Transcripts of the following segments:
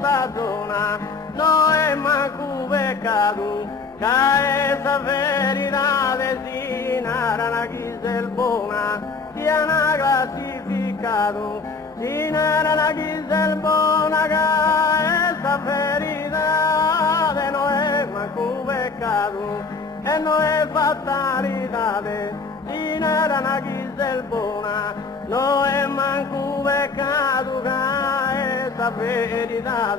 sta zona, no è manco peccato, che esa verità sinara una chisel buona, sia una classificato, sinara una chisel buona, che esa verità no è manco peccato, e non è fatalità, sinara una chisel buona, no è manco peccato, che esa verità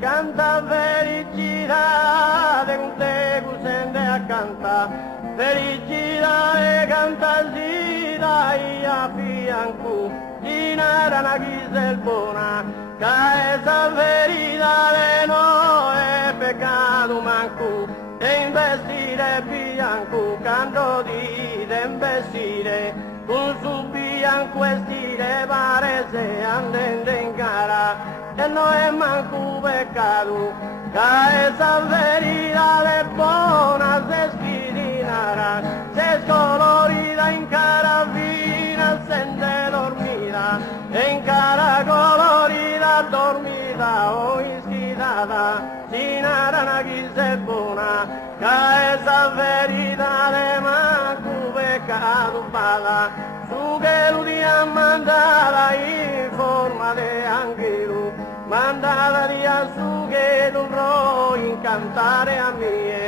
canta felicità con te che sente a canta felicità e canta sida e a fianco di una chisel buona che esa verità no è peccato manco e investire bianco canto di investire con su bianco vestire pare se andando in gara e non è manco peccato, che esa verità è buona, se schirinara, se scolorita in caravina, sente dormita, e in cara colorita, dormita o ischitata, sinara una chissà buona, che esa verità è manco peccato, bada, su che lui ti ha mandata in forma di angelo, mandala di su che dovrò incantare a me.